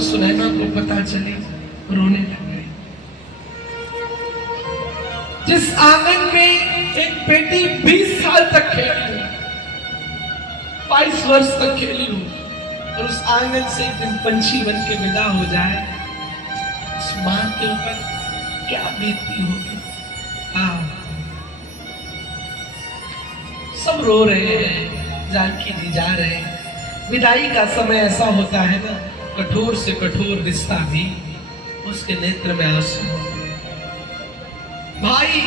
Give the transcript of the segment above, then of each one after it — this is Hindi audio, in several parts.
तो सुनैना को पता चली, रोने लग गई। जिस आंगन में एक बेटी 20 साल तक खेली हो, 22 वर्ष तक खेली हो, और उस आंगन से एक दिन पंछी बन के विदा हो जाए, उस मां के ऊपर क्या बीतती होगी। हाँ, सब रो रहे हैं, जानकी जी जा रहे हैं। विदाई का समय ऐसा होता है ना, कठोर से कठोर रिश्ता भी उसके नेत्र में आंसू होते हैं। भाई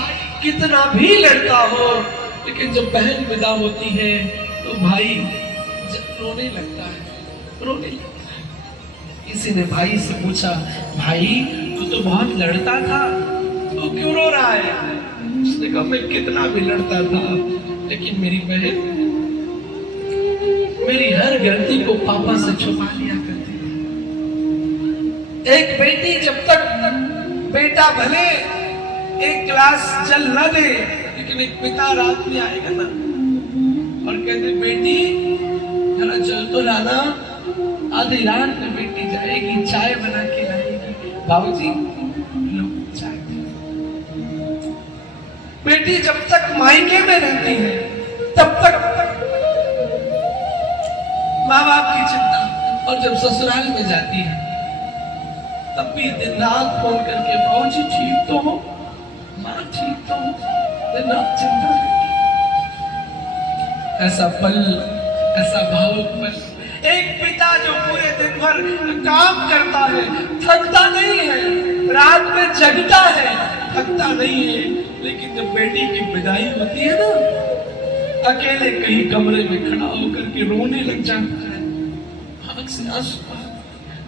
कितना भी लड़ता हो, लेकिन जब बहन विदा होती है तो भाई रोने लगता है, रोने लगता है। किसी ने भाई से पूछा, भाई तू तो बहुत लड़ता था, तो क्यों रो रहा है? उसने कहा, मैं कितना भी लड़ता था, लेकिन मेरी बहन मेरी हर गलती को पापा से छुपा लिया करती थी। एक बेटी जब तक बेटा भले एक गिलास जल न दे, लेकिन एक पिता रात में आएगा ना और कहते, बेटी जरा जल तो लाना, आधी रात में बेटी जाएगी, चाय बना के लाएगी, बाबूजी लो चाय। बेटी जब तक मायके में रहती है तब तक माँ बाप की चिंता, और जब ससुराल में जाती है तब भी दिन रात फोन करके, बाबूजी ठीक तो हो, माँ ठीक तो हो, दिन रात चिंता करती। ऐसा पल, ऐसा भावुक पल। एक पिता जो पूरे दिन भर काम करता है, थकता नहीं है, रात में जगता है, थकता नहीं है, लेकिन जब बेटी की विदाई होती है ना, अकेले कहीं कमरे में खड़ा होकर के रोने लग जाता है, आंख से आंसू,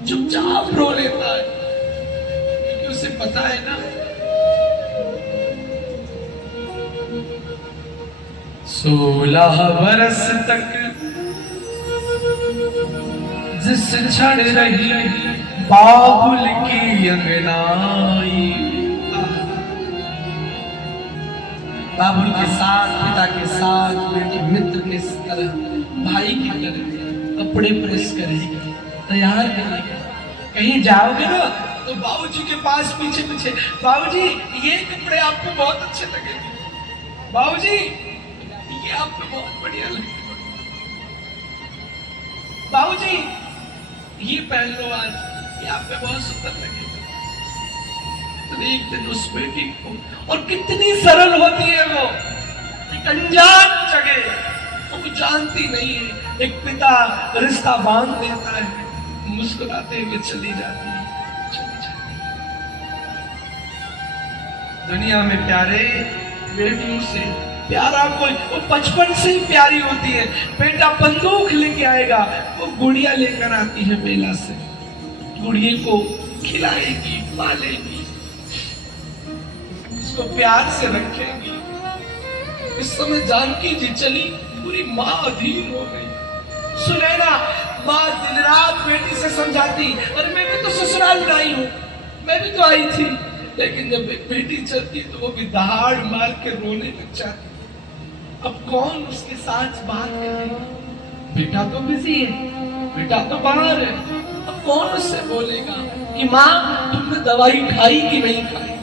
चुपचाप रो लेता है, क्योंकि उसे पता है ना 16 बरस तक जिस क्षण रही बाबुल की अंगनाई, बाबुल के साथ, पिता के साथ, बेटी मित्र के तरह, भाई की तरह कपड़े प्रेस करेगी, तैयार करेगी। कहीं जाओगे ना तो बाबूजी के पास पीछे पीछे, बाबूजी ये कपड़े आपको बहुत अच्छे लगेंगे, बाबूजी ये आपको बहुत बढ़िया लगेगा, बाबूजी ये पहन लो आज, ये आप पे बहुत सुंदर लगेगा। तो एक दिन उस बेटी को, और कितनी सरल होती है वो, एक अनजान जगह, वो जानती नहीं है, एक पिता रिश्ता बांध देता है, मुस्कुराते हुए चली जाती है, चली जाती है। दुनिया में प्यारे बेटियों से प्यारा कोई, वो बचपन से ही प्यारी होती है। बेटा बंदूक लेके आएगा, वो गुड़िया लेकर आती है मेला से, गुड़िया को खिलाएगी, पालेगी, उसको प्यार से रखेगी। इस समय जानकी जी चली, पूरी माँ अधीर हो गई। सुनैना माँ दिन रात बेटी से समझाती, अरे मैं भी तो ससुराल में आई हूँ, मैं भी तो आई थी, लेकिन जब बेटी चलती तो वो भी दहाड़ मार के रोने लग जाती। अब कौन उसके साथ बात करेगा? बेटा तो बिजी है, बेटा तो बाहर है, अब कौन उससे बोलेगा कि माँ तुमने दवाई खाई कि नहीं खाई?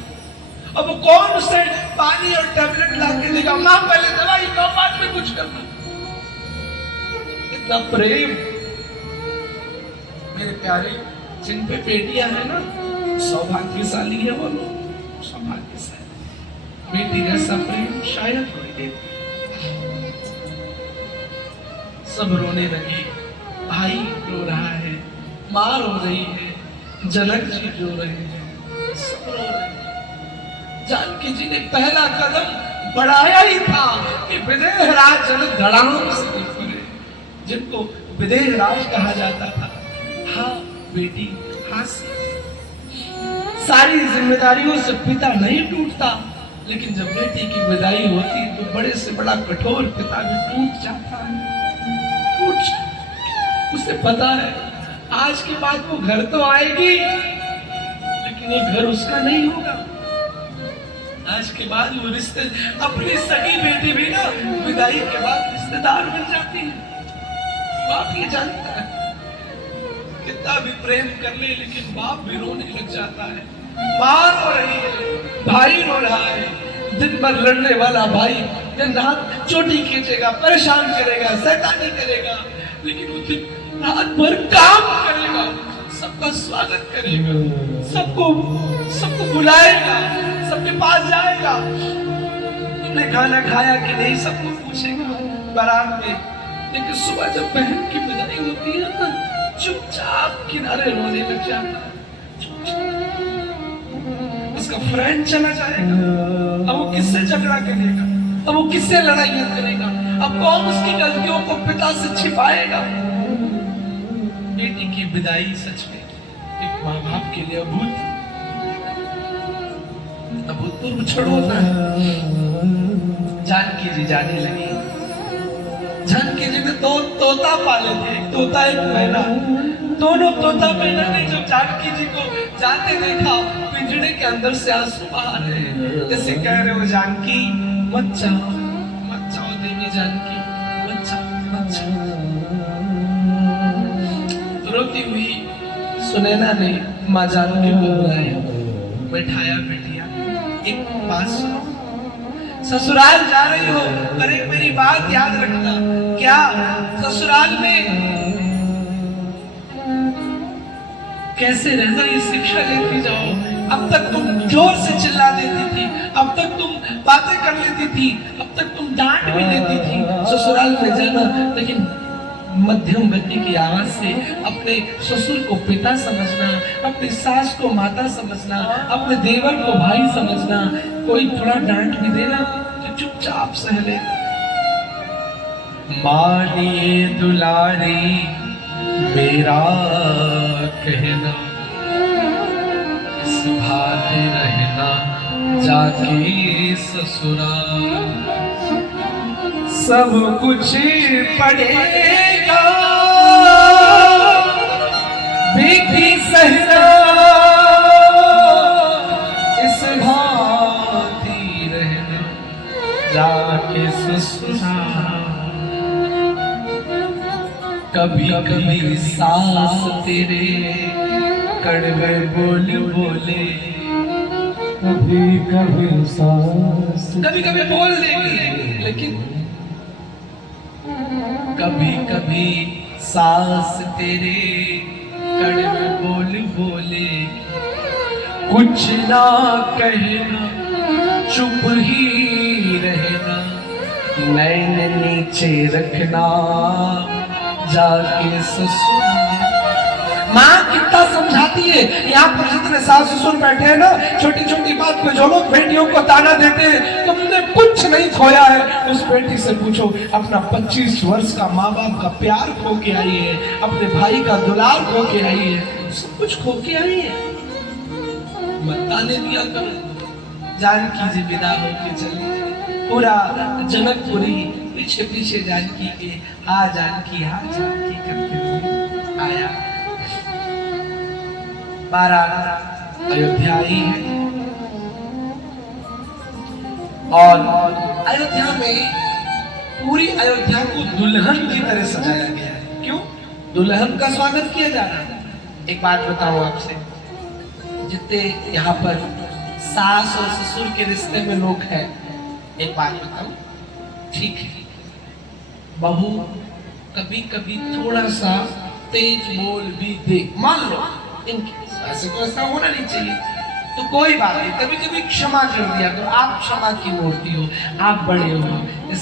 अब वो कौन उससे पानी और टैबलेट ला के देगा? माँ पहले दवाई खाओ, बाद में कुछ करना। इतना प्रेम। मेरे प्यारे, जिन पे बेटियां हैं ना, सौभाग्यशाली है वो लोग, सौभाग्यशाली। बेटी जैसा प्रेम शायद कोई देती। सब रोने लगे, भाई रो रहा है, माँ रो रही है, जनक जी रो रहे हैं, सब रो रहे हैं। जानकी जी ने पहला कदम बढ़ाया ही था कि विदेहराज जनक धड़ाम से निकले, जिनको विदेहराज कहा जाता था। हाँ बेटी, हाँ सारी जिम्मेदारियों से पिता नहीं टूटता, लेकिन जब बेटी की विदाई होती तो बड़े से बड़ा कठोर पिता भी टूट जाता है, टूट जाता। उसे पता है आज के बाद वो घर तो आएगी, लेकिन ये घर उसका नहीं होगा। आज के बाद वो रिश्ते, अपनी सगी बेटी भी ना विदाई के बाद रिश्तेदार बन जाती है। बाप ये जानता है कि पिता भी प्रेम कर ले लेकिन बाप भी रोने लग जाता है। माँ रो रही है, भाई रो रहा है। दिन भर लड़ने वाला भाई दिन रात चोटी खींचेगा, परेशान करेगा, शैतानी करेगा, लेकिन वो दिन रात भर काम करेगा, सबका स्वागत करेगा, सबको बुलाएगा, सबके पास जाएगा, तुमने खाना खाया कि नहीं सबको पूछेगा बारात में। लेकिन सुबह जब बहन की विदाई होती है ना, चुपचाप किनारे रोने लग जाता है। उसका फ्रेंड चला जाएगा, अब वो किससे झगड़ा करेगा, अब वो किससे लड़ाइयां करेगा, अब कौन उसकी गलतियों को पिता से छिपाएगा। बेटी की विदाई सच में एक माँ बाप के लिए अभूतपूर्व क्षण होता है। जानकी जी जाने लगी। जानकी जी ने दो तोता पाले थे, एक तोता एक मैना। दोनों तोता मैना ने जब जानकी जी को जाते देखा, पिंजरे के अंदर से आंसू बहा रहे, जैसे कह रहे हो जानकी मत जाओ देवी जानकी, मत जाओ। रोती हुई सुनैना ने माँ जानकी को बुलाया, बैठाया, बेटिया एक बात सुनो, ससुराल जा रही हो, अरे मेरी बात याद रखना, क्या ससुराल में कैसे रहना ये शिक्षा लेती जाओ। अब तक तुम जोर से चिल्ला देती थी, अब तक तुम बातें कर लेती थी, अब तक तुम डांट भी देती थी। ससुराल में जाना, लेकिन मध्यम गति की आवाज से अपने ससुर को पिता समझना, अपनी सास को माता समझना, अपने देवर को भाई समझना। कोई थोड़ा डांट भी देना तो चुपचाप सह लेना। मानिए दुलारी मेरा कहना, इस भांति रहना जाके ससुराल, सब कुछ पड़ेगा भी सहना, इस भांति रहना जाके ससुराल। कभी कभी सास तेरे कड़वे बोल बोले, कभी कभी सास कभी बोल देगी, लेकिन कभी कभी सास तेरे कड़वे बोल बोले, कुछ ना कहना, चुप ही रहना, नैन नीचे रखना जाके ससुर। माँ कितना समझाती है। यहाँ पर जितने सास ससुर बैठे हैं ना, छोटी छोटी बात पे जो लोग बेटियों को ताना देते हैं, तुमने कुछ नहीं खोया है। उस बेटी से पूछो, अपना 25 वर्ष का माँ बाप का प्यार खो के आई है, अपने भाई का दुलार खो के आई है, सब कुछ खो के आई है। मत ताने दिया करो। जानकी जी विदा होके चली, पूरा जनकपुरी पीछे पीछे जानकी के हाँ जानकी करते हुए आया। बारात अयोध्या आई है और अयोध्या में पूरी अयोध्या को दुल्हन की तरह सजाया गया है। क्यों? दुल्हन का स्वागत किया जा रहा है। एक बात बताऊं आपसे, जितने यहाँ पर सास और ससुर के रिश्ते में लोग हैं, एक बात बताऊं, ठीक है, बहू कभी कभी थोड़ा सा तेज बोल भी दे, मान लो इनके ऐसे तो ऐसा होना नहीं चाहिए, तो कोई बात नहीं, कभी कभी क्षमा कर दिया। तो आप क्षमा की मूर्ति हो, आप बड़े हो।